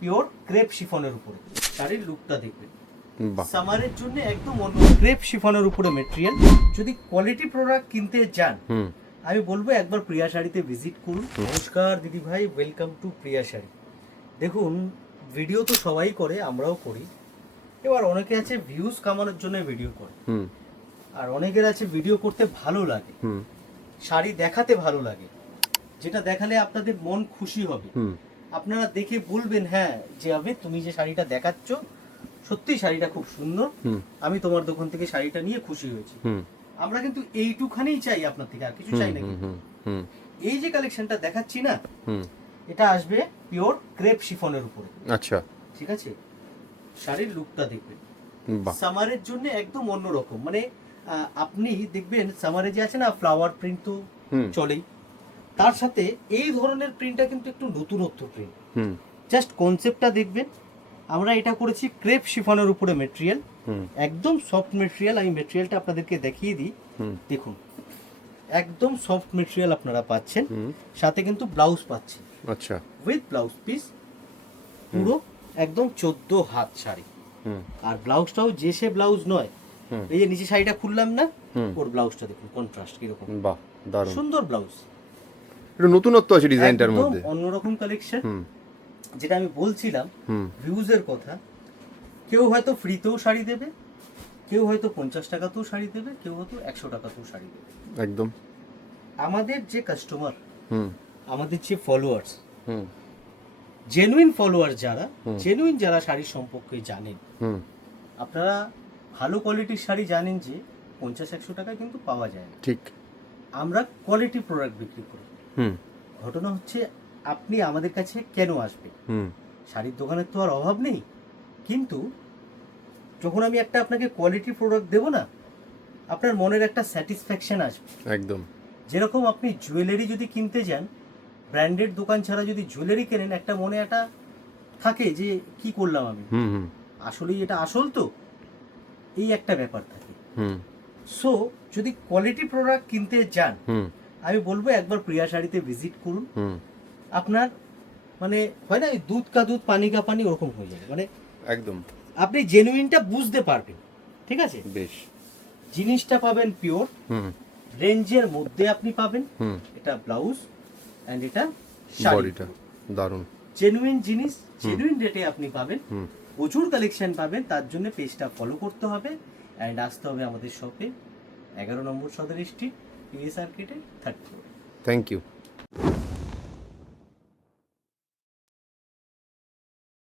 Pure crepe শিফনের উপরে। শাড়ির লুকটা দেখবেন, বাহ, সামারের জন্য একদম অন্য ক্রেপ শিফনের উপরে মেটেরিয়াল। যদি কোয়ালিটি প্রোডাক্ট কিনতে যান হুম, আমি বলবো একবার প্রিয়া শাড়িতে ভিজিট করুন। নমস্কার দিদি ভাই, ওয়েলকাম টু প্রিয়া শাড়ি। দেখুন, ভিডিও তো সবাই করে, আমরাও করি। এবার অনেকে আছে ভিউজ কামানোর জন্য ভিডিও করে, হুম, আর অনেকের আছে ভিডিও করতে ভালো লাগে, হুম, শাড়ি দেখাতে ভালো লাগে, যেটা দেখালে আপনাদের মন খুশি হবে। হুম, আপনারা দেখে বলবেন হ্যাঁ যে আবে তুমি যে শাড়িটা দেখাচ্ছ সত্যি শাড়িটা খুব সুন্দর, হুম, আমি তোমার দোকান থেকে শাড়িটা নিয়ে খুশি হয়েছি। হুম, আমরা কিন্তু এইটুখানেই চাই আপনার থেকে, আর কিছু চাই না। হুম, কিন্তু হুম, হুম, এই যে কালেকশনটা দেখাচ্ছি না, হুম, এটা আসবে পিওর ক্রেপ শিফনের উপরে। আচ্ছা, ঠিক আছে, শাড়ির লুকটা দেখবেন, বাহ, সামারের জন্য একদম অন্যরকম। মানে আপনি দেখবেন সামারে যে আছে না ফ্লাওয়ার প্রিন্ট তো হুম, চলেই, তার সাথে এই ধরনের প্রিন্টটা কিন্তু একটু নতুনত্ব প্রিন্ট। হুম, জাস্ট কনসেপ্টটা দেখবেন। আমরা এটা করেছি ক্রেপ শিফনের উপরে মেটেরিয়াল, হুম, একদম সফট মেটেরিয়াল। আমি মেটেরিয়ালটা আপনাদেরকে দেখিয়ে দিই। হুম, দেখুন, একদম সফট মেটেরিয়াল আপনারা পাচ্ছেন, হুম, সাথে কিন্তু ব্লাউজ পাচ্ছেন আচ্ছা, উইথ ব্লাউজ পিস, পুরো একদম 14 হাত শাড়ি। হুম, আর ব্লাউজটাও যে সে ব্লাউজ নয়, হুম, এই যে নিচে শাড়িটা খুললাম না, হুম, ওর ব্লাউজটা দেখুন কন্ট্রাস্ট কিরকম বাহ, দারুণ, সুন্দর ব্লাউজ। একটু নতুনত্ব আছে ডিজাইনটার একদম মধ্যে। অন্যরকম কালেকশন। হুম, যেটা আমি বলছিলাম হুম, ভিউজের কথা, কেউ হয়তো ফ্রিতেও শাড়ি দেবে, কেউ হয়তো 50 টাকাতেও শাড়ি দেবে, কেউ হয়তো 100 টাকাতেও শাড়ি দেবে। একদম, আমাদের যে কাস্টমার, হুম, আমাদের যে ফলোয়ার্স, হুম, জেনুইন ফলোয়ার যারা, হুম, জেনুইন যারা শাড়ির সম্পর্কে জানেন, হুম, আপনারা ভালো কোয়ালিটির শাড়ি জানেন যে 50-100 টাকায় কিন্তু পাওয়া যায় না। ঠিক, আমরা কোয়ালিটি প্রোডাক্ট বিক্রি করি। হুম, ঘটনা হচ্ছে আপনি আমাদের কাছে কেন আসবেন? হুম, শাড়ির দোকানের তো আর অভাব নেই, কিন্তু যখন আমি একটা আপনাকে কোয়ালিটি প্রোডাক্ট দেবো না, আপনার মনের একটা স্যাটিসফ্যাকশন আসবে। একদম, যেরকম আপনি জুয়েলারি যদি কিনতে যান, ব্র্যান্ডেড দোকান ছাড়া যদি জুয়েলারি কেনেন, একটা মনে একটা থাকে যে কি করলাম আমি, হুম, হুম, আসলেই এটা আসল তো, এই একটা ব্যাপার থাকে। হুম, সো যদি কোয়ালিটি প্রোডাক্ট কিনতে যান হুম, আমি বলবো একবার প্রিয়া শাড়িতে ভিজিট করুন। হুম, আপনার মানে হয় না ওই দুধ কা দুধ পানি কা পানি, ওরকম হয়ে যাবে। মানে একদম, আপনি জেনুইনটা বুঝতে পারবেন। ঠিক আছে, বেশ, জিনিসটা পাবেন পিওর, হুম, রেঞ্জের মধ্যে আপনি পাবেন। হুম, এটা ব্লাউজ অ্যান্ড এটা শাড়ি, বডিটা দারুণ, জেনুইন জিনিস জেনুইন রেটে আপনি পাবেন। হুম, প্রচুর কালেকশন পাবেন, তার জন্য পেজটা ফলো করতে হবে অ্যান্ড আসতে হবে আমাদের শপে, 11 নম্বর সদর স্ট্রিট, পিএস আর্কেটের 3rd ফ্লোর। Thank you.